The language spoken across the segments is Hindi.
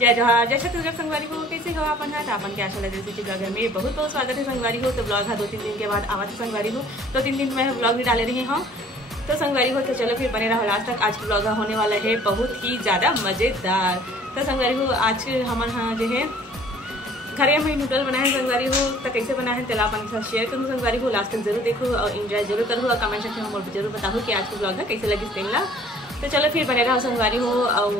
जय जोहार जय छत्तीसगढ़ संगवारी हो। कैसे हो अपन है तो अपन के आशा लगे ब्लॉग में बहुत बहुत स्वागत है संगवारी हो। तो ब्लॉग है 2-3 दिन के बाद आवाज संगवारी हो, 2-3 दिन में ब्लॉग भी डाले रही हूँ तो संगवारी हो। तो चलो फिर बने रहो लास्ट तक। आज की ब्लॉग होने वाला है बहुत ही ज़्यादा मज़ेदार। तो संगवारी हो आज हमारे यहाँ जो है घरे में नूडल बनाए संगवारी हो। तो कैसे बनाए हैं तेला अपन के साथ शेयर करूँ संगवारी हो। लास्ट तक जरूर देखो और एंजॉय जरूर करूँ और कमेंट सेक्शन में मुझे जरूर बताओ कि आज की ब्लॉग है कैसे लगी तेला। तो चलो फिर बने रहो संगवारी हो। और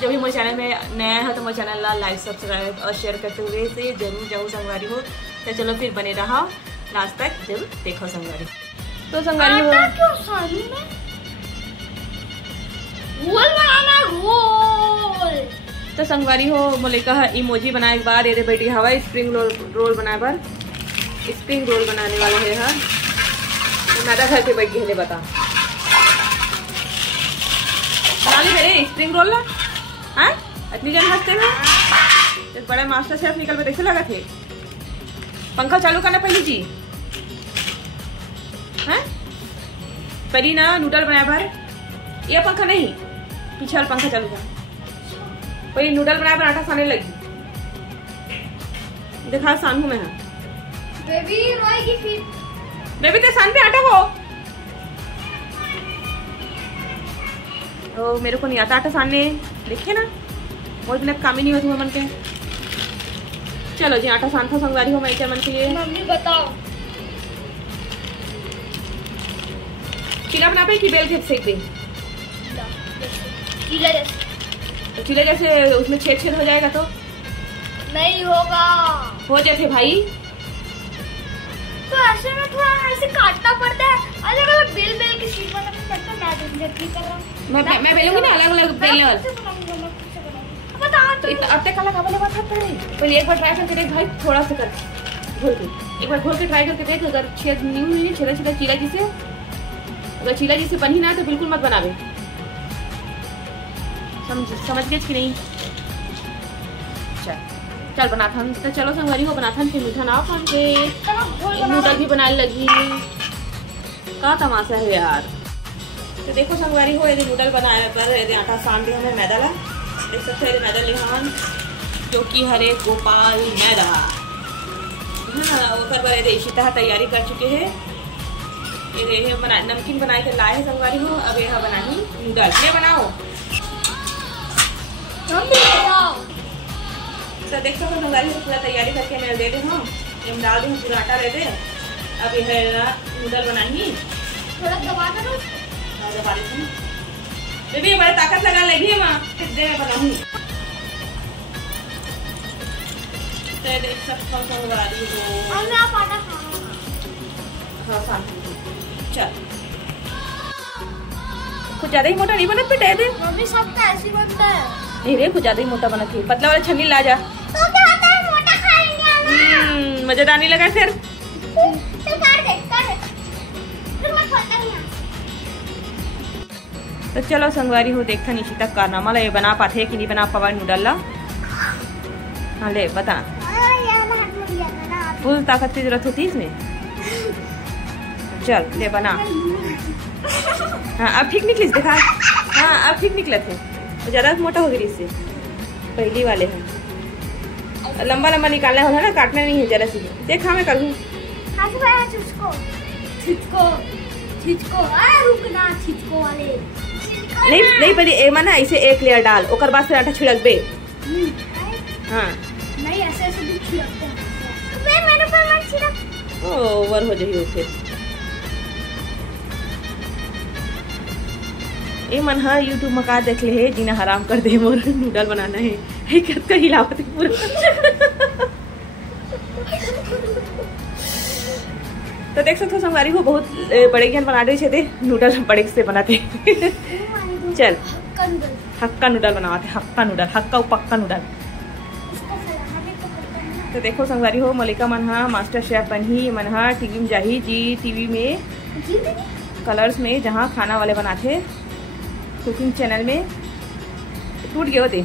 जब भी मेरे चैनल में नया है तो मेरे चैनल ला लाइक सब्सक्राइब और शेयर करते हुए से जरूर जाओ संगवारी हो। तो चलो फिर बने रहो लास्ट तक जरूर देखो संगवारी। तो संगवारी हो तो संगवारी हो बोले कहा इमोजी बनाए के बाद ये बेटी हवा स्प्रिंग रोल बनाए पर स्प्रिंग रोल बनाने वाला है। हाँ मैदा घर के बैठ गए बता बना ली मेरे स्प्रिंग रोल ला। हाँ इतनी जन हंसते हैं एक बड़े मास्टर शेफ निकल पे कैसे लगा थे। पंखा चालू करना पहली जी। हाँ पहली ना नूडल बनाया बार ये पंखा नहीं पीछे वाला पंखा चालू कर। पहले नूडल बनाया पर आटा सानने लगी। देखा सानू में है बेबी रोएगी फिर। बेबी ते सान पे आटा वो ओ मेरे को नहीं आता आटा सानने। देखे ना बहुत दिन काम ही नहीं होती मन के। चलो जी आटा सान था संगवारी हो मैं क्या मन के लिए। मम्मी बताओ चीला बना पे कि बेल के सेक दे। चीला जैसे उसमें छेद छेद हो जाएगा तो नहीं होगा। हो जाते भाई तो ऐसे में थोड़ा ऐसे काटना पड़ता है। अलग अलग बेल बेल के शीट बनाना पड़ता है। मैं बेलूंगी ना अलग अलग बेलने वाला। बता तो इतना अब तक अलग वाले बात है पहले एक बार ट्राई करके देख भाई थोड़ा सा कर घोल के एक बार घोल के ट्राई करके देख। अगर छेद नहीं हुई छेदा छेदा चीला जिसे अगर चीला जिसे बन ही ना तो बिल्कुल मत बनावे। समझ गए कि नहीं। चल बनाथन तो चलो संगवारी हो बनाथन फिर मीठा ना पान के नूडल भी बनाने लगी। का तमाशा है यार। तो देखो संगवारी हो यदि नूडल बनाए पर यदि आटा सान दिया हमें मैदा ला देख सकते हैं मैदा लिहान जो कि हरे गोपाल मैदा है ना ओकर पर यदि इसी तरह तैयारी कर चुके हैं। ये बना नमकीन बनाए के लाए हैं संगवारी हो। अब यह बनानी नूडल ये बनाओ। तो देख सकते संगवारी हो पूरा तैयारी करके मैं दे दे हूँ डाल दूँ पूरा आटा दे दे। अब यह नूडल बनानी थोड़ा दबा दो दबा देती हूँ। बेबी बड़ा ताकत लगा लगी है माँ कितने में बनाऊंगी। तो देख सकते हो संगवारी हो हाँ चल कुछ ज्यादा ही मोटा नहीं बना पिटा दे। मम्मी सबका ऐसे बनता है। नहीं रे कुछ ज्यादा ही मोटा बना थी पतला वाला छन्नी ला जा। तो क्या होता है मोटा खाएंगे मजेदार नहीं लगा फिर चल काट दे फिर मत खोलता नहीं। तो चलो संगवारी हो देखता नीचे तक कारनामा ला ये बना पाते है कि नहीं बना पावा नूडल ला। हाँ ले बता फुल ताकत की जरूरत होती इसमें। चल ले बना। हाँ अब ठीक निकली देखा। हाँ अब ठीक निकला थे तो ज्यादा मोटा हो गई इससे पहली वाले हैं लंबा लंबा निकालना होगा ना काटना नहीं है जरा सी। देख हाँ मैं करूँ छिचको वाले नहीं नहीं पहले ए माना ऐसे एक लेयर डाल ओकर बाद फिर आटा छिड़क बे। हाँ नहीं ऐसे ऐसे भी छिड़कते हैं। मेरे पर मत छिड़क ओवर हो जाइए फिर ए मन हाँ यूट्यूब में का देख ले है जिन्हें हराम कर दे मोर नूडल बनाना है का हिलावत है पूरा। तो देख सकते हो संगवारी हो बहुत बड़े ज्ञान बना रहे थे नूडल बड़े से बनाते। चल हक्का नूडल बनाते हक्का नूडल हक्का पक्का नूडल। तो देखो संगवारी हो मलिका मनहा मास्टर शेफ बनी मनहा टीवी में जाही जी टीवी में कलर्स में जहाँ खाना वाले बनाते कुकिंग चैनल में टूट गए होते।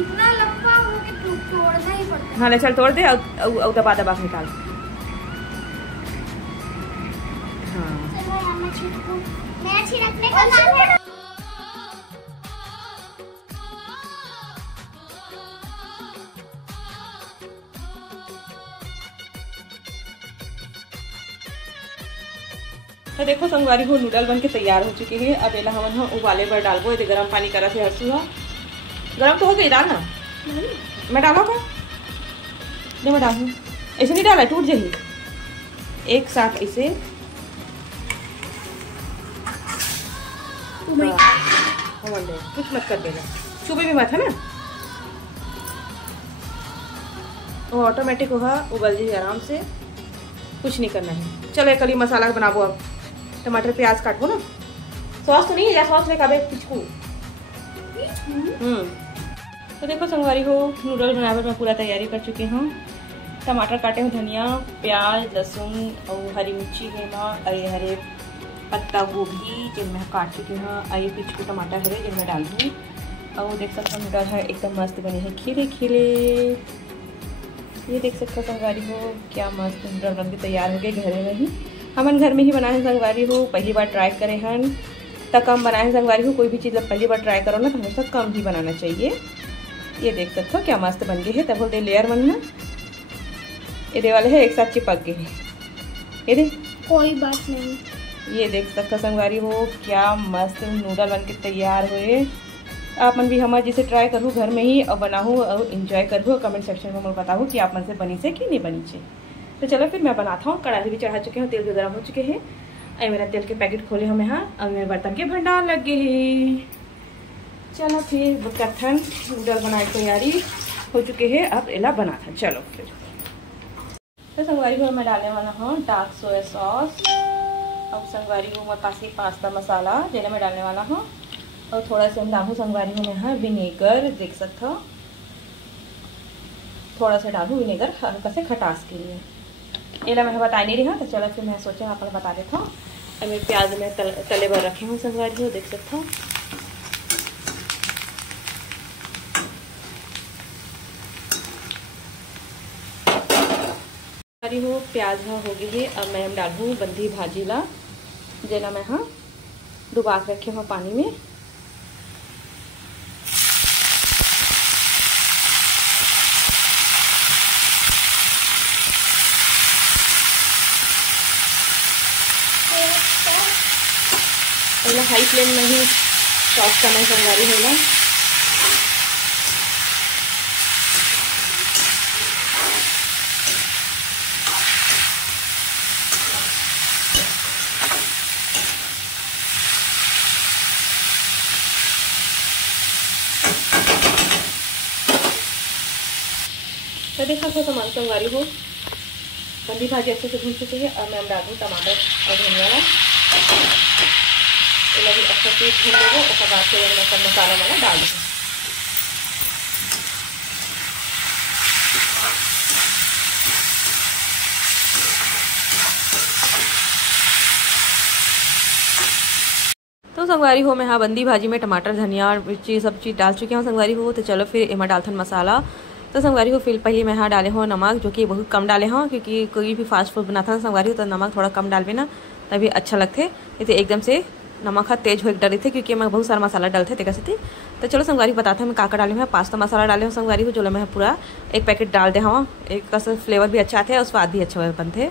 इतना लंबा हो कि तोड़ना ही पड़ता है। हाँ ले चल तोड़ दे और दबा दबा निकाल। हाँ मैं छिड़कने का काम है। देखो संगवारी हो नूडल बन के तैयार हो चुके हैं। अब एला हमन उबाले बर डालबो। ये गरम पानी करा थे हरसू हा गरम तो हो गई डालना मैं डाला का नहीं मैं डालू ऐसे नहीं डाला टूट जाएगी एक साथ ऐसे कुछ मत कर देना चुबे भी मत है ना वो ऑटोमेटिक होगा उबल जाए आराम से कुछ नहीं करना है। चलो कली मसाला बनाबो। अब टमाटर प्याज काटबो ना सॉस तो नहीं है या सॉस लेकर आबे पिचकू। तो देखो संगवारी हो नूडल बनाने में पूरा तैयारी कर चुके हूँ। टमाटर काटे हूँ धनिया प्याज लहसुन और हरी मिर्ची लेना हरे पत्ता गोभी जिनमें काट चुके हैं आई पिचकू टमाटर हरे जिनमें डाल दूँ। और देख सकते हो नूडल है एकदम मस्त बने हैं खीरे खीरे। ये देख सकते हो संगवारी हो क्या मस्त नूडल बन के तैयार हो गए घर में ही। हमन घर में ही बनाए हैं संगवारी हो पहली बार ट्राई करे हैं तो कम बनाए हैं संगवारी हो। कोई भी चीज़ पहली बार ट्राई करो ना तो हमेशा कम ही बनाना चाहिए। ये देख सकते हो क्या मस्त बन गए है तब बोलते लेयर बनना ये दे वाले है एक साथ चिपक गए हैं ये दे कोई बात नहीं। ये देख सकते हो संगवारी हो क्या मस्त नूडल बन के तैयार हुए। आप मन भी हमारे जिसे ट्राई करूँ घर में ही और बनाऊँ और इन्जॉय करूँ। कमेंट सेक्शन में मुझे बताऊँ कि आप मन से बनी से कि नहीं बनी से। तो चलो फिर मैं बनाता हूँ। कढ़ाई भी चढ़ा चुके हैं तेल भी गर्म हो चुके हैं और मेरा तेल के पैकेट खोले हम यहाँ और मेरे बर्तन के भंडार लग गए हैं। चलो फिर कथन नूडल बनाने की तैयारी हो चुके हैं। अब एला बना था चलो फिर। तो संगवारी को मैं डालने वाला हूँ डार्क सोया सॉस। अब संगवारी को मेरे पास ही पास्ता मसाला जिन्हें मैं डालने वाला हूँ और थोड़ा सा डालूँ संगवारी को मैं यहाँ विनेगर देख सकते हो थोड़ा सा डालूँ विनेगर हल्का से खटास के लिए। एला मैं बता नहीं रही हूँ तो चलो फिर मैं सोचा आप बता देता हूँ। और मेरे प्याज में तले भर रखे हूँ संगवारी को देख सकते हो। हो प्याज हो गई है। अब मैं डालूँ बंदी भाजी ला जेला मैं हाँ डुबा के रखे हूँ पानी में। पहले हाई फ्लेम में ही टॉस करना संगवारी होला। तो देखा था टमाटर संगवारी हो बंदी भाजी अच्छे से भून चुके हैं। और मैं डाल दूँ टमाटर और धनिया भी अच्छा से भून लेंगे। उसके बाद फिर मैं सब मसाला वाला डाल दूँगा। तो संगवारी हो मैं हाँ बंदी भाजी में टमाटर धनिया और मिर्ची सब चीज़ डाल चुकी हूँ संगवारी हो। तो चलो फिर इमा डालथन मसाला। तो संगवारी को फिर पहले मैं हाँ डाले हो नमक जो कि बहुत कम डाले हों क्योंकि कोई भी फास्ट फूड बनाता है संगवारी हो तो नमक थोड़ा कम डालवे ना तभी अच्छा लगते। ये तो एकदम से नमक तेज हो डरे थे क्योंकि मैं बहुत सारा मसाला डालते थे कैसे थी। तो चलो संगवारी बताते हैं मैं काका डाले हैं। पास्ता मसाला डाले हूँ संगवारी को जो मैं पूरा एक पैकेट डाल दे हाँ। एक का फ्लेवर भी अच्छा थे और स्वाद भी अच्छा बनते।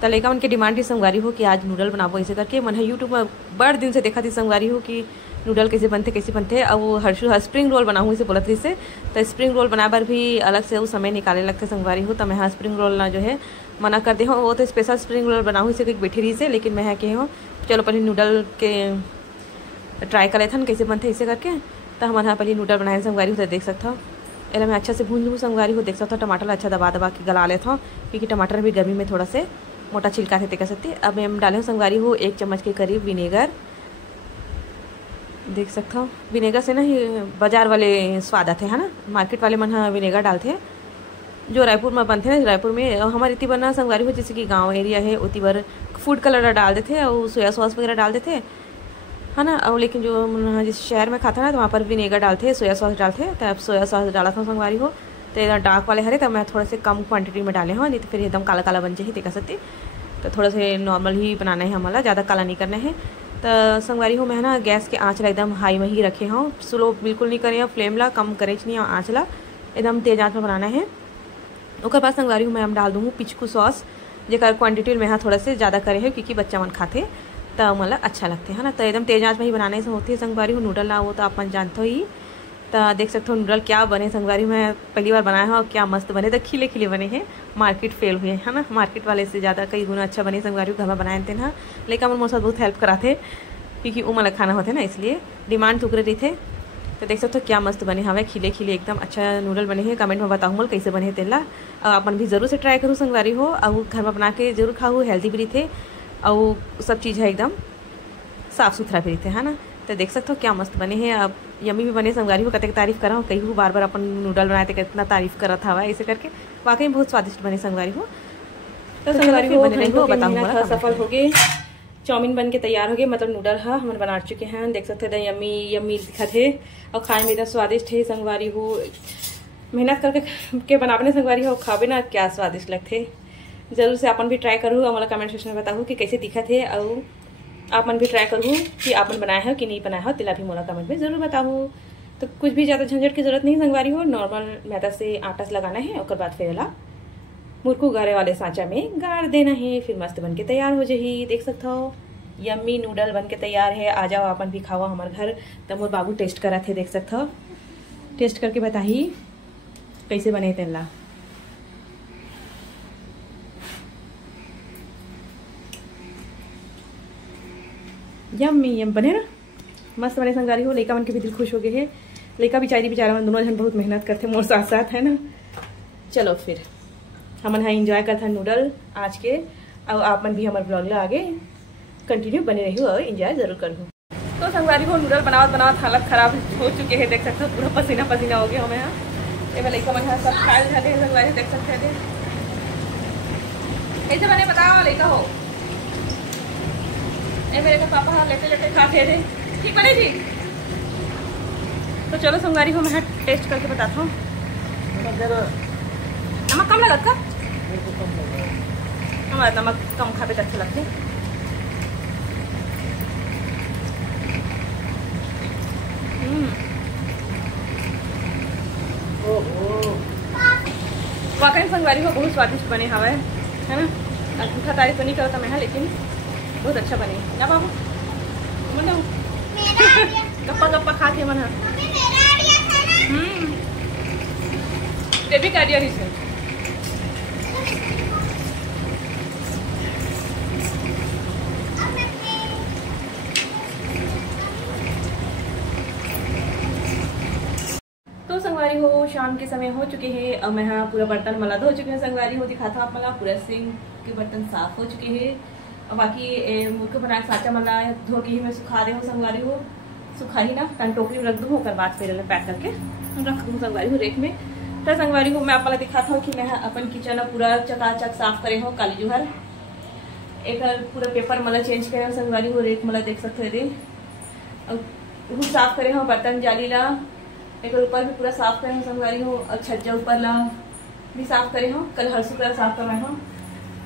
तो लेकर उनकी डिमांड थी संगवारी हो कि आज नूडल बनाबो ऐसे करके। मैंने यूट्यूब में बड़ दिन से देखा थी संगवारी हो कि नूडल कैसे बनते और वो हर्षू स्प्रिंग रोल बनाऊँ इसे बोला थी इसे। तो स्प्रिंग रोल बनाए बार भी अलग से वो समय निकाले लगते संगवारी हो। तो मैं हाँ स्प्रिंग रोल ना जो है मना कर दे हूँ। वो तो स्पेशल स्प्रिंग रोल बनाऊँ इसे बैठी रही से लेकिन मैं कही हूँ चलो पहले नूडल के ट्राई कर लेते कैसे बनते इसे करके। तो हमारे यहाँ पहले नूडल बनाए संगवारी हो तो देख सकता हूँ एला मैं अच्छा से भून लूँ संगवारी हो। देख सकता हूँ टमाटर अच्छा दबा के गला लेता हूँ क्योंकि टमाटर भी गर्मी में थोड़ा से मोटा छिलका थे तेका सकती। अब मैं डाले हूँ संगवारी हो 1 चम्मच के करीब विनेगर देख सकता हूँ। विनेगर से ना ही बाजार वाले स्वाद आते हैं ना मार्केट वाले मन हाँ विनेगर डालते हैं जो रायपुर में बनते हैं। रायपुर में हमारे इतनी बना संगवारी हो जैसे कि गांव एरिया है उतनी बार फूड कलर डाल देते और सोया सॉस वगैरह डाल देते है ना। और लेकिन जो जिस शहर में खाता ना तो वहाँ पर विनेगर डालते सोया सॉस डालते। तो अब सोया सॉस डाला था संगवारी हो तो इधर डार्क वाले हरे तो मैं थोड़े से कम क्वांटिटी में डाले हाँ नहीं तो फिर एकदम काला काला बन जाए देखा सकती। तो थोड़ा से नॉर्मल ही बनाना है हमारा ज़्यादा काला नहीं करना है। तो संगवारी हो मैं ना गैस के आँच ला एकदम हाई में ही रखे हूँ स्लो बिल्कुल नहीं करे फ्लेम ला कम करे नहीं आँच ला एकदम तेज आँच में बनाना है। उसके बाद संगवारी हो मैं हम डाल दूँगी पिचकू सॉस जेकर क्वान्टिटी में यहाँ थोड़ा से ज़्यादा करे है क्योंकि बच्चा मन खाते। तो मला अच्छा लगते है ना। तो एकदम तेज आंच में ही बनाने से होती है संगवारी हो। नूडल ना वो तो अपन जानते ही। तो देख सकते हो नूडल क्या बने संगवारी में, पहली बार बनाया है और क्या मस्त बने। तो खिले खिले बने हैं, मार्केट फेल हुए है ना। मार्केट वाले से ज़्यादा कई गुना अच्छा बने संगवारी घर में बनाए थे ना। लेकिन मेरे साथ बहुत हेल्प कराते क्योंकि वो मला खाना होते ना, इसलिए डिमांड टुकड़े रही थे। तो देख सकते हो क्या मस्त बने हमें, खिले खिले एकदम अच्छा नूडल बने हैं। कमेंट में बताऊँ बोल कैसे बने तेला। और अपन भी ज़रूर से ट्राई करूँ संगवारी हो, और घर में बना के जरूर खाऊँ। हेल्दी भी थे और सब चीज़ है एकदम साफ़ सुथरा भी थे है ना। तो देख सकते हो क्या मस्त बने हैं। अब यम्मी भी बने संगवारी हो, कतक तारीफ़ करा हूँ कहीं हूँ बार बार अपन नूडल बनाए थे कितना तारीफ़ करा था ऐसे करके। वाकई बहुत स्वादिष्ट बने संगवारी हो। तो संगवारी हो बने हो बताऊँ सफल हो गए। चाउमीन बन के तैयार हो गए, मतलब नूडल है हमारे बना चुके हैं। देख सकते हैं यम्मी यम्मी दिखा थे और खाए में एकदम स्वादिष्ट है संगवारी हो। मेहनत करके बनाने संगवारी हो, खावे ना क्या स्वादिष्ट लगते। जरूर से अपन भी ट्राई करूँ और मतलब कमेंट सेक्शन में बताऊँ कि कैसे दिखा थे। और आपन भी ट्राई करूँ कि आपन बनाया है कि नहीं बनाया है, तिला भी मोला कमेंट में जरूर बताऊँ। तो कुछ भी ज़्यादा झंझट की जरूरत नहीं संगवारी हो। नॉर्मल मैदा से आटा से लगाना है और बाद फिर मुर्कू गारे वाले सांचा में गाड़ देना है, फिर मस्त बन के तैयार हो जाही। देख सकते हो यम्मी नूडल बन के तैयार है। आ जाओ अपन भी खाओ हमारे घर। तो मोर बाबू टेस्ट करा थे, देख सकते हो टेस्ट करके बताही कैसे बने तेला। यम्मी यम बने ना, मस्त बने संगवारी हो। लड़का मन के भी दिल खुश हो गए है। लड़का बेचारी बेचारा मन दोनों जन बहुत मेहनत करते मोर साथ साथ है ना। चलो फिर हमन यहाँ इंजॉय करते हैं नूडल आज के। और आप मन भी हमारे ब्लॉग ला आगे कंटिन्यू बने रही और इंजॉय जरूर करूँ। तो संगवारी हो नूडल बनावत बनावत हालत खराब हो चुके हैं। देख सकते हो पूरा पसीना पसीना हो गया हमें यहाँ। ये लड़का मन यहाँ सब खाए जाते हैं संगवारी, देख सकते हैं कैसे बने बताओ लड़का हो। मेरे को पापा हाँ लेटे लेटे खाते थे, ठीक बने जी। तो चलो संगवारी को मैं टेस्ट करके बताता हूँ। नमक कम लगा का, हमारा नमक कम खाते तो अच्छे लगते। वाकई संगवारी को बहुत स्वादिष्ट बने हवा है ना। झूठा तारीफ तो नहीं करता मैं, लेकिन बहुत अच्छा बने ना बाबू। बोलो गप्पा गप्पा खा के मन बेबी का दिया इसे। तो संगवारी हो शाम के समय हो चुके हैं। अब मैं यहाँ पूरा बर्तन मला धो चुके हैं संगवारी हो। दिखाता हूँ आप मला पूरा सिंक के बर्तन साफ हो चुके हैं। और बाकी मुर्गे बना साचा मला धो के ही मैं सुखा रही हूँ संगवारी हो। सुखा ही ना टन टोकरी में रख दूँ, होकर बाद फिर पैक करके रख दूँ संगवारी हो रेक में। तो संगवारी हो मैं आप दिखाता हूँ कि मैं अपन किचन पूरा चकाचक साफ करे हो। काली जुहर एक पूरा पेपर मला चेंज करे हो संगवारी हो। रेक मला देख सकते थे और साफ करे हो। बर्तन जाली ला एक ऊपर भी पूरा साफ करे हो संगवारी हो। और छज्जा ऊपर ला भी साफ करे हो, कल हर सुबह साफ करवाए हो।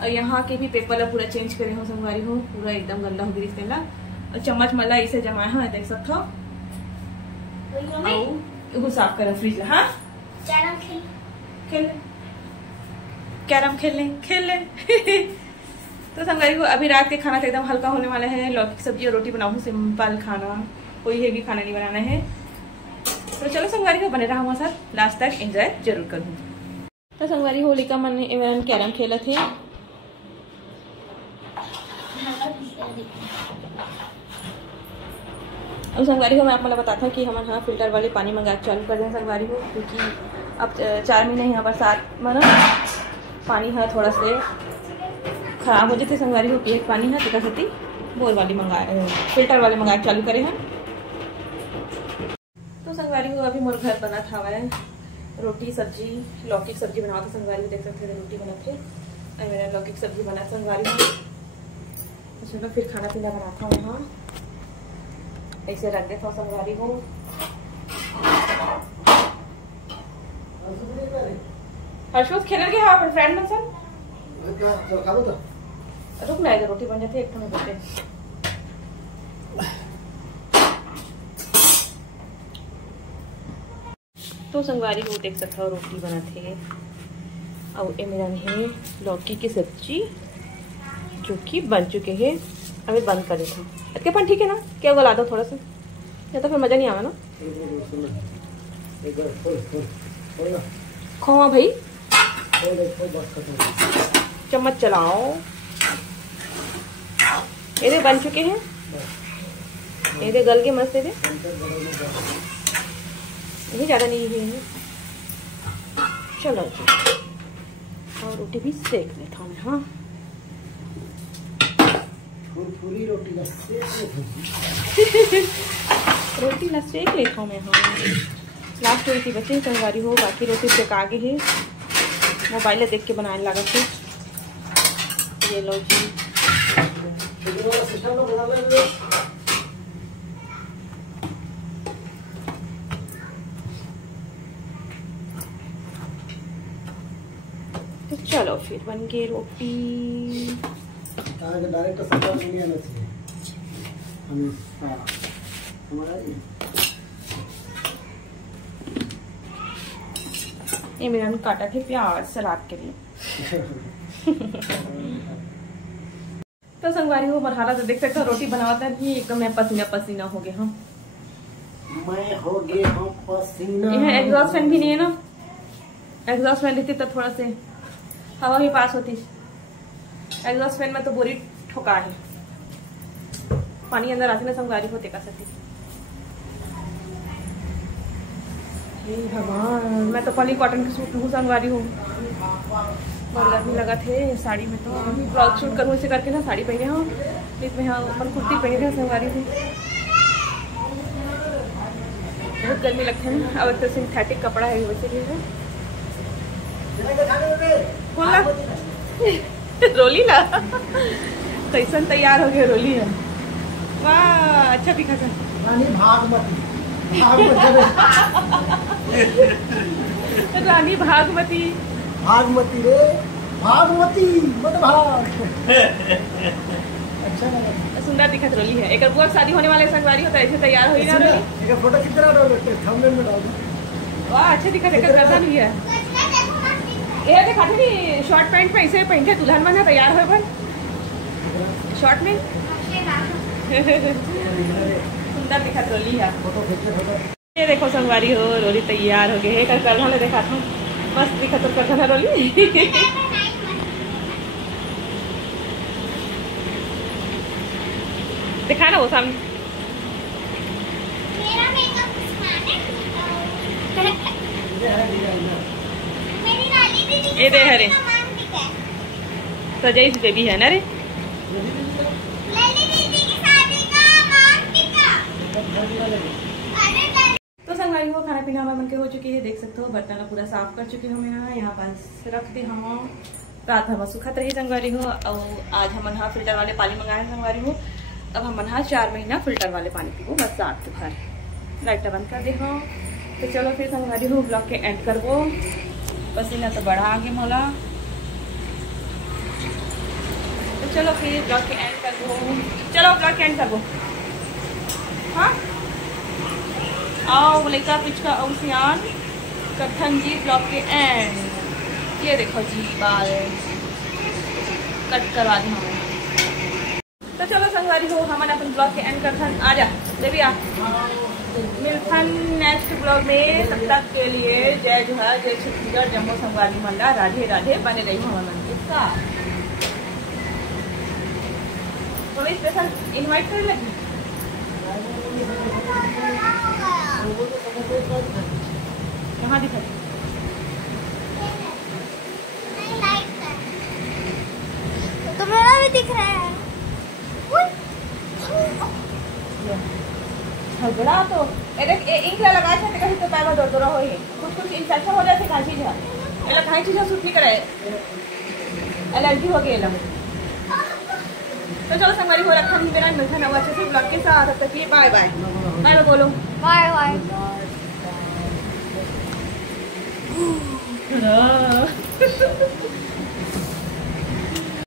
और यहाँ के भी पेपर ला पूरा चेंज करे हो संगवारी हो। पूरा एकदम गंदा हो गई ला। और चम्मच मला इसे जमाए हो, देख सकते हो। और साफ करे फ्रिज ला। हाँ कैरम खेल ले तो संगवारी को अभी रात के खाना तो एकदम हल्का होने वाला है। लौकी की सब्जी और रोटी बनाऊँ, सिंपल खाना, कोई हेवी खाना नहीं बनाना है। तो चलो संगवारी को बने रहा हमारे साथ लास्ट तक एंजॉय जरूर करूँ। तो संगवारी होली का मन कैरम खेला थे। और संगवारी को मैं आप मतलब बताता हूँ कि हम यहाँ फिल्टर वाले पानी मंगा चालू कर दें संगवारी को, क्योंकि अब 4 महीने यहाँ बरसात में ना पानी है थोड़ा से खराब हो जाते संगवारी को। पिए पानी है तो सती बोर वाली मंगाए फिल्टर वाले मंगा चालू करे हैं। तो संगवारी को अभी मोर घर बना था है रोटी सब्जी, लौकी की सब्जी बना था संगवारी को। देख सकते हैं रोटी बना थे और मेरा लौकी की सब्जी बना संगवारी को। तो चलो फिर खाना पीना बनाता हूँ। यहाँ ऐसे रख देता हूँ संगवारी को। हर्षोद खेल गया हाँ फ्रेंड में सर रुक ना, रोटी बन जाती है एक बचे। तो संगवारी को देख सकता हो रोटी बना थे और ये मेरा नहीं लौकी की सब्जी जो कि बन चुके हैं। अभी बंद कर देता हूँ। इसके पान ठीक है ना? क्या गला दो थोड़ा सा, या तो फिर मज़ा नहीं आवा ना। खोवा भाई, चम्मच चलाओ। ये बन चुके हैं, ये गल के मस्त है। ये ज़्यादा नहीं है। चलो जी, और रोटी भी सेक लेता हूँ। हाँ, पूरी रोटी ला सेक लेता हूँ मैं। हाँ, लास्ट रोटी बची संगवारी हो, बाकी रोटी सेका के है। मोबाइल देख के बनाने लगा थे। ये लो जी, तो चलो फिर बन गई रोटी। डायरेक्ट सब्जी नहीं आना चाहिए हमारा। ये मेरा काटा थे प्याज सलाद के लिए। तो संगवारी हो मरहाला तो देख सकते हो, रोटी बनाता है एकदम मैं पसीना पसीना हो गया। हम मैं हो गए हम पसीना। यहाँ एग्जॉस्ट फैन भी नहीं है ना, एग्जॉस्ट फैन रहती तो थोड़ा से हवा भी पास होती। एग्जॉस्ट फैन में तो बोरी ठोका है, पानी अंदर आती ना संगवारी होते का सकती। भगवान, मैं तो पहले कॉटन की सूट लूँ संगवारी हूँ। बहुत गर्मी लगा थे साड़ी में, तो ब्लॉग शूट करूँ इसे करके ना साड़ी पहने हूँ, इसमें हाँ ऊपर कुर्ती पहने थे संगवारी हूँ। बहुत गर्मी लगती है ना, अब तो सिंथेटिक कपड़ा है वैसे भी है। रोली ना कैसन तैयार हो गया, रोली है। वाह, अच्छा दिखा था। रानी भागमती भागमती रे, भागमती मत भाग। अच्छा लगा, सुंदर दिखत रोली है। एक बुआ शादी होने वाले संगवारी होता है, ऐसे तैयार हो ही ना रोली। एक फोटो कितना डालोगे? थंबनेल में डाल दो। वाह, अच्छा दिखत है, गर्दन भी है। ये देखा थे कि शॉर्ट पैंट में ऐसे पहनते दुल्हन बना तैयार हो बन शॉर्ट में। सुंदर दिखत रोली है। ये देखो संगवारी हो, रोली तैयार हो गए। कल करधा ले देखा था, मस्त दिखत तो करधा रोली। दिखा ना वो सामने। मेरा मेकअप मेरी नानी दीदी ये दे हरे सजाई बेबी है ना रे। तो संगवारी हो, खाना पीना हमारा बनके हो चुकी है, देख सकते हो। बर्तन पूरा साफ कर चुके हो मैं, यहाँ पास रख दे हम। रात हम सुखत रही संगवारी हो, और आज हम फिल्टर वाले पानी मंगाए संगवारी हो। अब हम 4 महीना फिल्टर वाले पानी पीबो, बस रात भर। लाइट बंद कर दे हो। तो चलो फिर संगवारी हो, ब्लॉग के एंड करबो। पसीना तो बढ़ा आगे मोला, तो चलो फिर ब्लॉग के एंड करबो। चलो ब्लॉग के एंड करबो। हाँ, आओ लड़का पिचका औसियान कथन जी, ब्लॉग के एंड। ये देखो जी, बाल कट करवा दी हमें। तो चलो संगवारी हो, हमारे अपन ब्लॉग के एंड करथन। आ जा देवी, आ मिलथन नेक्स्ट ब्लॉग में। तब तक के लिए जय जोहार, जय छत्तीसगढ़, जम्मू संगवारी मंडा, राधे राधे। बने रही हूँ मन किसका थोड़ी स्पेशल इनवाइट कर लगी। कहाँ दिखा? तो मेरा भी दिख रहा है। झगड़ा तो इंक लगा थे कहीं तो पैर दर्द रहा हो, कुछ इन्फेक्शन हो जाते कहाँ चीज है, एला कहीं चीज सूट नहीं करे, एलर्जी हो गई। तो चलो संगवारी हो, रखा मेरा मिलता ना अच्छे से ब्लॉग के साथ। तब तक ये बाय बाय। बाय बोलो, बाय बाय।